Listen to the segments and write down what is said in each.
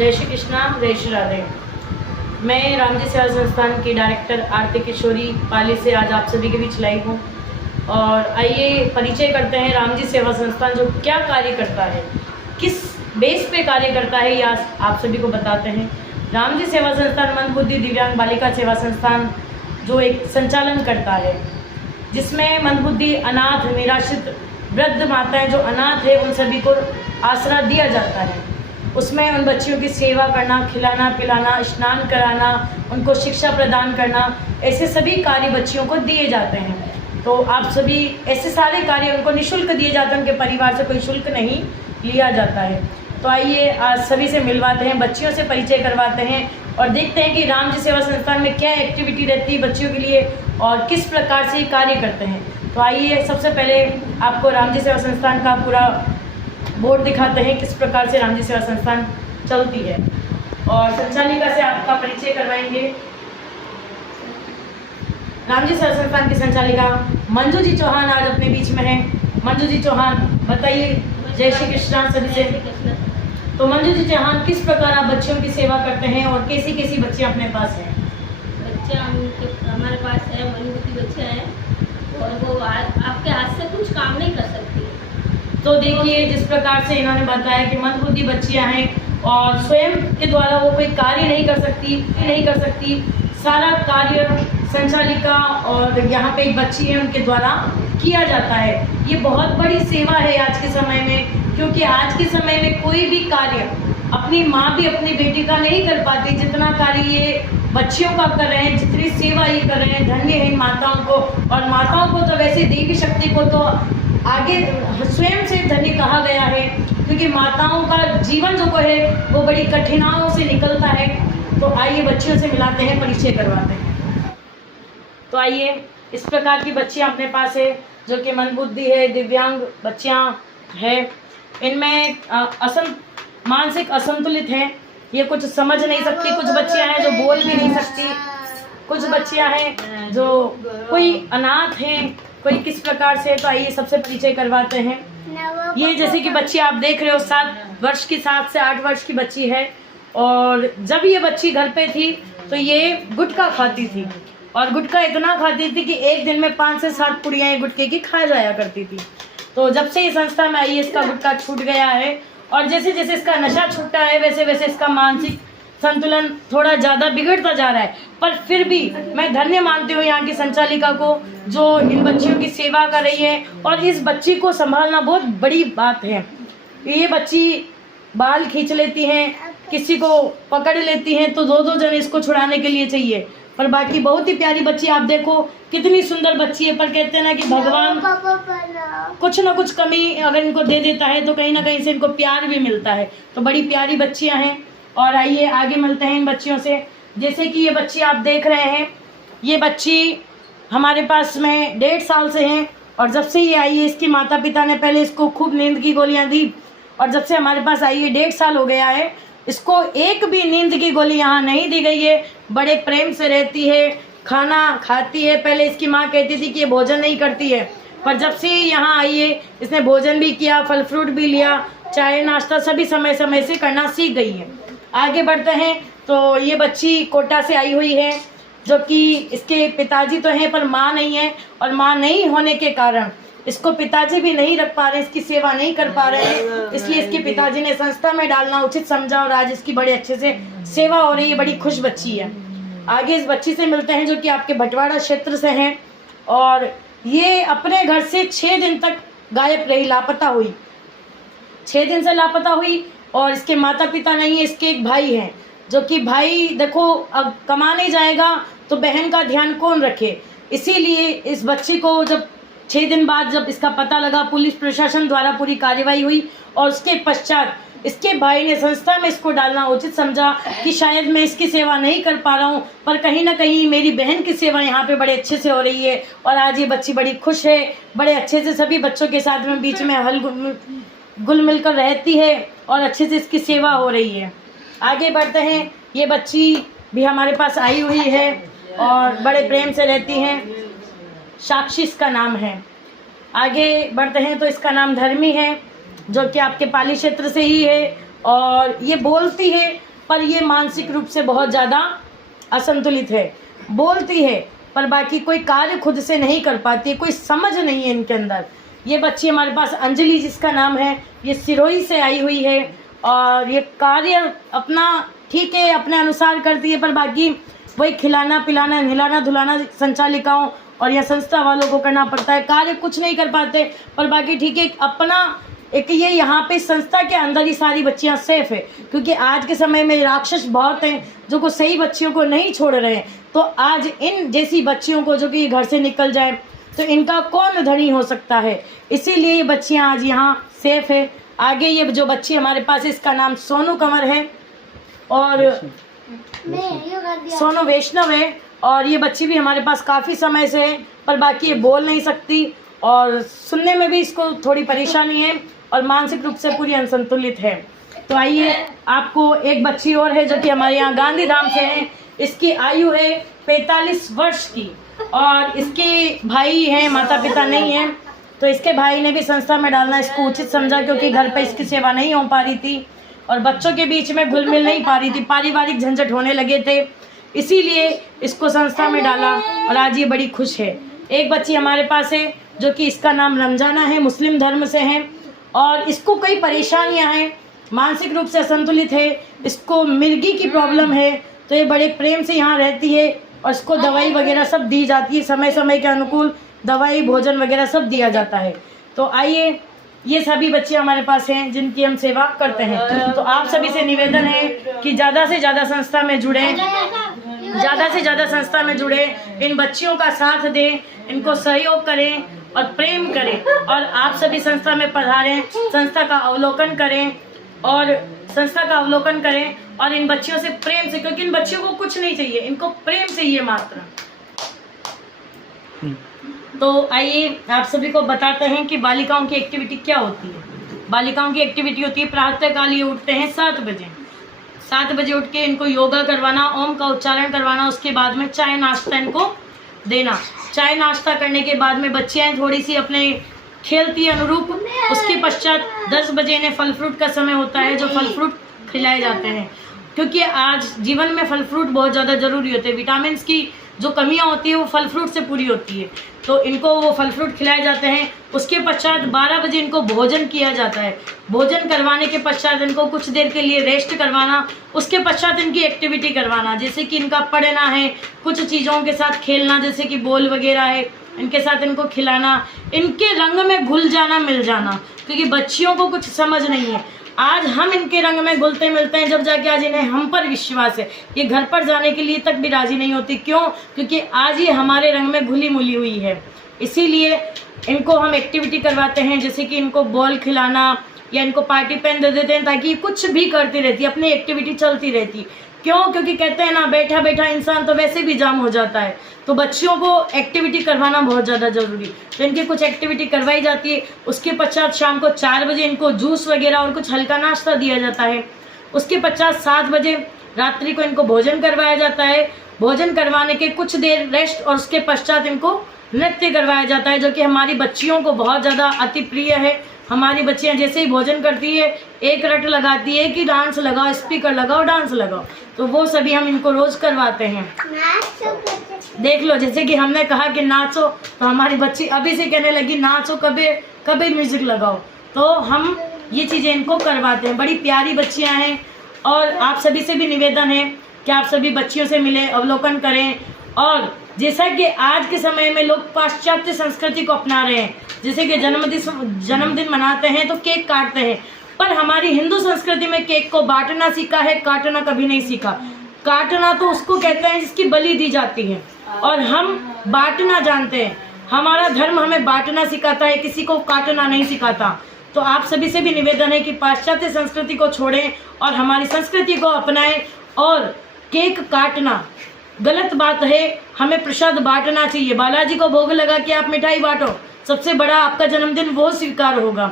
जय श्री कृष्णा, जय श्री राधे। मैं रामजी सेवा संस्थान की डायरेक्टर आरती किशोरी पाली से आज आप सभी के बीच लाइव हूँ। और आइए परिचय करते हैं रामजी सेवा संस्थान जो क्या कार्य करता है, किस बेस पे कार्य करता है, ये आप सभी को बताते हैं। रामजी सेवा संस्थान मंदबुद्धि दिव्यांग बालिका सेवा संस्थान जो एक संचालन करता है, जिसमें मंदबुद्धि अनाथ निराश्रित वृद्ध माताएं जो अनाथ है उन सभी को आसरा दिया जाता है। उसमें उन बच्चियों की सेवा करना, खिलाना पिलाना, स्नान कराना, उनको शिक्षा प्रदान करना, ऐसे सभी कार्य बच्चियों को दिए जाते हैं। तो आप सभी ऐसे सारे कार्य उनको निःशुल्क दिए जाते हैं, उनके परिवार से कोई शुल्क नहीं लिया जाता है। तो आइए आज सभी से मिलवाते हैं, बच्चियों से परिचय करवाते हैं और देखते हैं कि रामजी सेवा संस्थान में क्या एक्टिविटी रहती है बच्चियों के लिए और किस प्रकार से कार्य करते हैं। तो आइए सबसे पहले आपको रामजी सेवा संस्थान का पूरा बोर्ड दिखाते हैं, किस प्रकार से रामजी सेवा संस्थान चलती है। और संचालिका से आपका परिचय करवाएंगे। रामजी सेवा संस्थान की संचालिका मंजू जी चौहान आज अपने बीच में है। मंजू जी चौहान बताइए। जय श्री कृष्णा सभी से। तो मंजू जी चौहान, किस प्रकार आप बच्चों की सेवा करते हैं और कैसी कैसी बच्चियां अपने पास हैं? बच्चा हमारे पास है, मंदबुद्धि बच्चा है और वो आपके हाथ से कुछ काम नहीं कर सकती। तो देखिए जिस प्रकार से इन्होंने बताया कि मंदबुद्धि बच्चियां हैं और स्वयं के द्वारा वो कोई कार्य नहीं कर सकती, सारा कार्य संचालिका और यहाँ पे एक बच्ची है उनके द्वारा किया जाता है। ये बहुत बड़ी सेवा है आज के समय में, क्योंकि आज के समय में कोई भी कार्य अपनी माँ भी अपनी बेटी का नहीं कर पाती, जितना कार्य ये बच्चियों का कर रहे हैं, जितनी सेवा ये कर रहे हैं। धन्य है इन माताओं को। और माताओं को तो वैसे देवी शक्ति को तो आगे स्वयं से धन्य कहा गया है, क्योंकि माताओं का जीवन जो है वो बड़ी कठिनाइयों से निकलता है। तो आइए बच्चियों से मिलाते हैं, परिचय करवाते हैं। तो आइए इस प्रकार की बच्चियां अपने पास है जो कि मंदबुद्धि है, दिव्यांग बच्चियां हैं। इनमें मानसिक असंतुलित हैं, ये कुछ समझ नहीं सकती। कुछ बच्चियां हैं जो बोल भी नहीं सकती, कुछ बच्चियां हैं जो कोई अनाथ हैं, कोई किस प्रकार से। तो आइए सबसे परिचय करवाते हैं। ये जैसे कि बच्ची आप देख रहे हो 7 वर्ष की, 7 से 8 वर्ष की बच्ची है। और जब ये बच्ची घर पे थी तो ये गुटखा खाती थी और गुटखा इतना खाती थी कि एक दिन में 5 से 7 पुड़ियाँ गुटखे की खा जाया करती थी। तो जब से ये संस्था में आई इसका गुटखा छूट गया है और जैसे जैसे इसका नशा छूटा है वैसे वैसे इसका मानसिक संतुलन थोड़ा ज़्यादा बिगड़ता जा रहा है। पर फिर भी मैं धन्य मानती हूँ यहाँ की संचालिका को जो इन बच्चियों की सेवा कर रही है। और इस बच्ची को संभालना बहुत बड़ी बात है। ये बच्ची बाल खींच लेती हैं, किसी को पकड़ लेती हैं तो 2-2 जन इसको छुड़ाने के लिए चाहिए। पर बाकी बहुत ही प्यारी बच्ची, आप देखो कितनी सुंदर बच्ची है। पर कहते हैं ना कि भगवान कुछ ना कुछ कमी अगर इनको दे देता है तो कहीं ना कहीं से इनको प्यार भी मिलता है। तो बड़ी प्यारी बच्चियाँ हैं। और आइए आगे मिलते हैं इन बच्चियों से। जैसे कि ये बच्ची आप देख रहे हैं, ये बच्ची हमारे पास में 1.5 साल से हैं। और जब से ये आई है इसके माता पिता ने पहले इसको खूब नींद की गोलियां दी और जब से हमारे पास आई है 1.5 साल हो गया है, इसको एक भी नींद की गोली यहाँ नहीं दी गई है। बड़े प्रेम से रहती है, खाना खाती है। पहले इसकी माँ कहती थी कि ये भोजन नहीं करती है, पर जब से यहाँ आई है इसने भोजन भी किया, फल फ्रूट भी लिया, चाय नाश्ता सभी समय समय से करना सीख गई है। आगे बढ़ते हैं। तो ये बच्ची कोटा से आई हुई है, जो कि इसके पिताजी तो हैं पर माँ नहीं है। और माँ नहीं होने के कारण इसको पिताजी भी नहीं रख पा रहे, इसकी सेवा नहीं कर पा रहे हैं, इसलिए इसके पिताजी ने संस्था में डालना उचित समझा और आज इसकी बड़े अच्छे से सेवा हो रही है। बड़ी खुश बच्ची है। आगे इस बच्ची से मिलते हैं जो कि आपके बटवाड़ा क्षेत्र से हैं। और ये अपने घर से 6 दिन तक गायब रही, लापता हुई, 6 दिन से लापता हुई। और इसके माता पिता नहीं है, इसके एक भाई हैं, जो कि भाई देखो अब कमाने जाएगा तो बहन का ध्यान कौन रखे। इसीलिए इस बच्ची को जब 6 दिन बाद जब इसका पता लगा, पुलिस प्रशासन द्वारा पूरी कार्रवाई हुई और उसके पश्चात इसके भाई ने संस्था में इसको डालना उचित समझा कि शायद मैं इसकी सेवा नहीं कर पा रहा हूँ, पर कहीं ना कहीं मेरी बहन की सेवा यहाँ पे बड़े अच्छे से हो रही है। और आज ये बच्ची बड़ी खुश है, बड़े अच्छे से सभी बच्चों के साथ में बीच में घुल मिलकर रहती है और अच्छे से इसकी सेवा हो रही है। आगे बढ़ते हैं। ये बच्ची भी हमारे पास आई हुई है और बड़े प्रेम से रहती हैं। साक्षी इसका नाम है। आगे बढ़ते हैं तो इसका नाम धर्मी है, जो कि आपके पाली क्षेत्र से ही है और ये बोलती है पर ये मानसिक रूप से बहुत ज़्यादा असंतुलित है। बोलती है पर बाकी कोई कार्य खुद से नहीं कर पाती, कोई समझ नहीं है इनके अंदर। ये बच्ची हमारे पास अंजलि जिसका नाम है, ये सिरोही से आई हुई है और ये कार्य अपना ठीक है अपने अनुसार करती है, पर बाकी वही खिलाना पिलाना हिलाना धुलाना संचालिकाओं और या संस्था वालों को करना पड़ता है। कार्य कुछ नहीं कर पाते, पर बाकी ठीक है अपना एक ये यहाँ पे संस्था के अंदर ही सारी बच्चियाँ सेफ है, क्योंकि आज के समय में राक्षस बहुत हैं जो को सही बच्चियों को नहीं छोड़ रहे हैं। तो आज इन जैसी बच्चियों को जो कि घर से निकल जाए तो इनका कौन धनी हो सकता है, इसीलिए ये बच्चियाँ आज यहाँ सेफ है। आगे ये जो बच्ची हमारे पास है इसका नाम सोनू कंवर है और सोनू वैष्णव है, और ये बच्ची भी हमारे पास काफ़ी समय से है, पर बाकी ये बोल नहीं सकती और सुनने में भी इसको थोड़ी परेशानी है और मानसिक रूप से पूरी असंतुलित है। तो आइए आपको एक बच्ची और है जो कि हमारे यहाँ गांधीधाम से है। इसकी आयु है 45 वर्ष की और इसके भाई हैं, माता पिता नहीं हैं, तो इसके भाई ने भी संस्था में डालना इसको उचित समझा, क्योंकि घर पर इसकी सेवा नहीं हो पा रही थी और बच्चों के बीच में घुल मिल नहीं पा रही थी, पारिवारिक झंझट होने लगे थे, इसीलिए इसको संस्था में डाला और आज ये बड़ी खुश है। एक बच्ची हमारे पास है जो कि इसका नाम रमजाना है, मुस्लिम धर्म से है और इसको कई परेशानियां हैं, मानसिक रूप से असंतुलित है, इसको मिर्गी की प्रॉब्लम है, तो ये बड़े प्रेम से यहाँ रहती है और इसको दवाई वगैरह सब दी जाती है, समय समय के अनुकूल दवाई भोजन वगैरह सब दिया जाता है। तो आइए ये सभी बच्चे हमारे पास हैं जिनकी हम सेवा करते हैं। तो आप सभी से निवेदन है कि ज़्यादा से ज़्यादा संस्था में जुड़ें, ज़्यादा से ज़्यादा संस्था में जुड़े, इन बच्चियों का साथ दें, इनको सहयोग करें और प्रेम करें और आप सभी संस्था में पधारें, संस्था का अवलोकन करें और इन बच्चियों से प्रेम से, क्योंकि इन बच्चियों को कुछ नहीं चाहिए, इनको प्रेम चाहिए मात्र। तो आइए आप सभी को बताते हैं कि बालिकाओं की एक्टिविटी क्या होती है। बालिकाओं की एक्टिविटी होती है प्रातःकाल ये उठते हैं 7 बजे उठ के इनको योगा करवाना, ओम का उच्चारण करवाना, उसके बाद में चाय नाश्ता इनको देना। चाय नाश्ता करने के बाद में बच्चियाँ थोड़ी सी अपने खेलती अनुरूप, उसके पश्चात 10 बजे इन्हें फल फ्रूट का समय होता है, जो फल फ्रूट खिलाए जाते हैं, क्योंकि आज जीवन में फल फ्रूट बहुत ज़्यादा ज़रूरी होते हैं। विटामिन की जो कमियां होती है वो फल फ्रूट से पूरी होती है, तो इनको वो फल फ्रूट खिलाए जाते हैं। उसके पश्चात 12 बजे इनको भोजन किया जाता है। भोजन करवाने के पश्चात इनको कुछ देर के लिए रेस्ट करवाना, उसके पश्चात इनकी एक्टिविटी करवाना, जैसे कि इनका पढ़ना है, कुछ चीज़ों के साथ खेलना जैसे कि बॉल वगैरह है, इनके साथ इनको खिलाना, इनके रंग में घुल जाना मिल जाना, क्योंकि बच्चियों को कुछ समझ नहीं है। आज हम इनके रंग में घुलते मिलते हैं, जब जाके आज इन्हें हम पर विश्वास है। ये घर पर जाने के लिए तक भी राजी नहीं होती, क्यों? क्योंकि आज ये हमारे रंग में घुली मुली हुई है। इसीलिए इनको हम एक्टिविटी करवाते हैं, जैसे कि इनको बॉल खिलाना या इनको पार्टी पेन दे देते हैं, ताकि कुछ भी करती रहती, अपनी एक्टिविटी चलती रहती। क्यों? क्योंकि कहते हैं ना, बैठा बैठा इंसान तो वैसे भी जाम हो जाता है, तो बच्चियों को एक्टिविटी करवाना बहुत ज़्यादा ज़रूरी। तो इनकी कुछ एक्टिविटी करवाई जाती है। उसके पश्चात शाम को 4 बजे इनको जूस वगैरह और कुछ हल्का नाश्ता दिया जाता है। उसके पश्चात 7 बजे रात्रि को इनको भोजन करवाया जाता है। भोजन करवाने के कुछ देर रेस्ट और उसके पश्चात इनको नृत्य करवाया जाता है, जो कि हमारी बच्चियों को बहुत ज़्यादा अति प्रिय है। हमारी बच्चियां जैसे ही भोजन करती है एक रट लगाती है कि डांस लगाओ, स्पीकर लगाओ, डांस लगाओ, तो वो सभी हम इनको रोज़ करवाते हैं। देख लो, जैसे कि हमने कहा कि नाचो, तो हमारी बच्ची अभी से कहने लगी नाचो, कभी म्यूज़िक लगाओ, तो हम ये चीज़ें इनको करवाते हैं। बड़ी प्यारी बच्चियाँ हैं और आप सभी से भी निवेदन है कि आप सभी बच्चियों से मिलें, अवलोकन करें। और जैसा कि आज के समय में लोग पाश्चात्य संस्कृति को अपना रहे हैं, जैसे कि जन्मदिन मनाते हैं तो केक काटते हैं, पर हमारी हिंदू संस्कृति में केक को बांटना सीखा है, काटना कभी नहीं सीखा। काटना तो उसको कहते हैं जिसकी बलि दी जाती है, और हम बांटना जानते हैं। हमारा धर्म हमें बांटना सिखाता है, किसी को काटना नहीं सिखाता। तो आप सभी से भी निवेदन है कि पाश्चात्य संस्कृति को छोड़ें और हमारी संस्कृति को अपनाएं। और केक काटना गलत बात है, हमें प्रसाद बांटना चाहिए। बालाजी को भोग लगा के आप मिठाई बांटो, सबसे बड़ा आपका जन्मदिन वो स्वीकार होगा।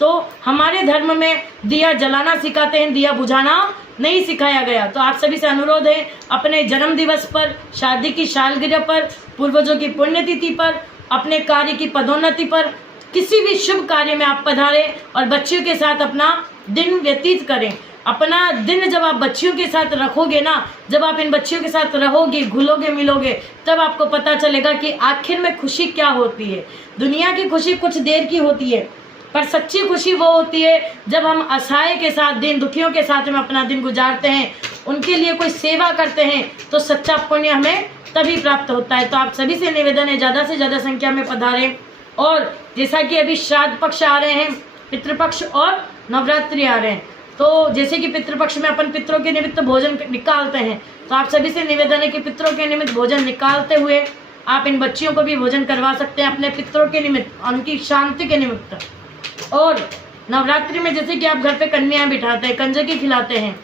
तो हमारे धर्म में दिया जलाना सिखाते हैं, दिया बुझाना नहीं सिखाया गया। तो आप सभी से अनुरोध है, अपने जन्म दिवस पर, शादी की सालगिरह पर, पूर्वजों की पुण्यतिथि पर, अपने कार्य की पदोन्नति पर, किसी भी शुभ कार्य में आप पधारें और बच्चियों के साथ अपना दिन व्यतीत करें। अपना दिन जब आप बच्चियों के साथ रखोगे ना, जब आप इन बच्चियों के साथ रहोगे, घुलोगे मिलोगे, तब आपको पता चलेगा कि आखिर में खुशी क्या होती है। दुनिया की खुशी कुछ देर की होती है, पर सच्ची खुशी वो होती है जब हम असहाय के साथ, दिन दुखियों के साथ में अपना दिन गुजारते हैं, उनके लिए कोई सेवा करते हैं, तो सच्चा पुण्य हमें तभी प्राप्त होता है। तो आप सभी से निवेदन है, ज़्यादा से ज़्यादा संख्या में पधारें। और जैसा कि अभी श्राद्ध पक्ष आ रहे हैं, पितृपक्ष और नवरात्रि आ रहे हैं, तो जैसे कि पितृपक्ष में अपन पितरों के निमित्त भोजन निकालते हैं, तो आप सभी से निवेदन है कि पितरों के निमित्त भोजन निकालते हुए आप इन बच्चियों को भी भोजन करवा सकते हैं अपने पितरों के निमित्त, उनकी शांति के निमित्त। और नवरात्रि में जैसे कि आप घर पे कन्याएं बिठाते हैं, कंजकी खिलाते हैं,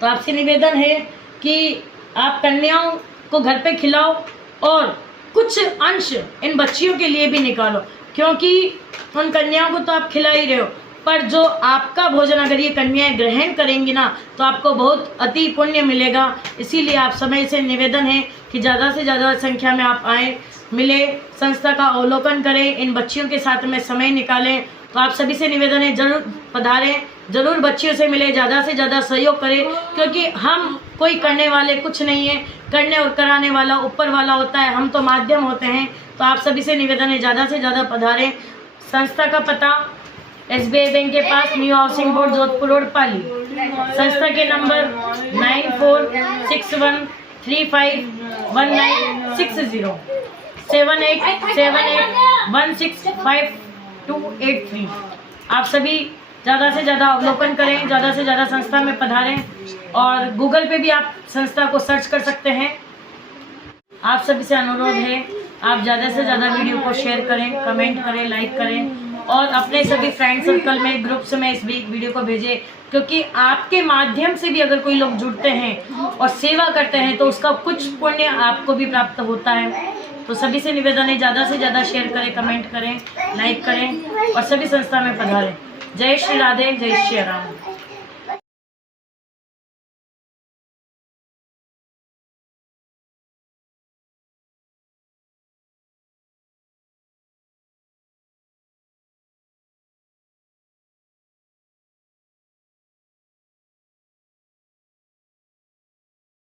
तो आपसे निवेदन है कि आप कन्याओं को घर पे खिलाओ और कुछ अंश इन बच्चियों के लिए भी निकालो, क्योंकि उन कन्याओं को तो आप खिला ही रहे हो, पर जो आपका भोजन अगर ये कन्याएं ग्रहण करेंगी ना, तो आपको बहुत अति पुण्य मिलेगा। इसीलिए आप समय से निवेदन है कि ज़्यादा से ज़्यादा संख्या में आप आएँ, मिले, संस्था का अवलोकन करें, इन बच्चियों के साथ में समय निकालें। तो आप सभी से निवेदन है, जरूर पधारें, जरूर बच्चियों से मिले, ज़्यादा से ज़्यादा सहयोग करें, क्योंकि हम कोई करने वाले कुछ नहीं है, करने और कराने वाला ऊपर वाला होता है, हम तो माध्यम होते हैं। तो आप सभी से निवेदन है, ज़्यादा से ज़्यादा पधारें। संस्था का पता SBI बैंक के पास, new housing board, Jodhpur road, Pali. संस्था के नंबर 9461351960, 7878165283। आप सभी ज़्यादा से ज़्यादा अवलोकन करें, ज़्यादा से ज़्यादा संस्था में पधारें, और गूगल पे भी आप संस्था को सर्च कर सकते हैं। आप सभी से अनुरोध है, आप ज़्यादा से ज़्यादा वीडियो को शेयर करें, कमेंट करें, लाइक करें, और अपने सभी फ्रेंड सर्कल में, ग्रुप्स में इस वीडियो को भेजें, क्योंकि आपके माध्यम से भी अगर कोई लोग जुड़ते हैं और सेवा करते हैं, तो उसका कुछ पुण्य आपको भी प्राप्त होता है। तो सभी से निवेदन है, ज़्यादा से ज़्यादा शेयर करें, कमेंट करें, लाइक करें, और सभी संस्था में पधारें। जय श्री राधे, जय श्री राम।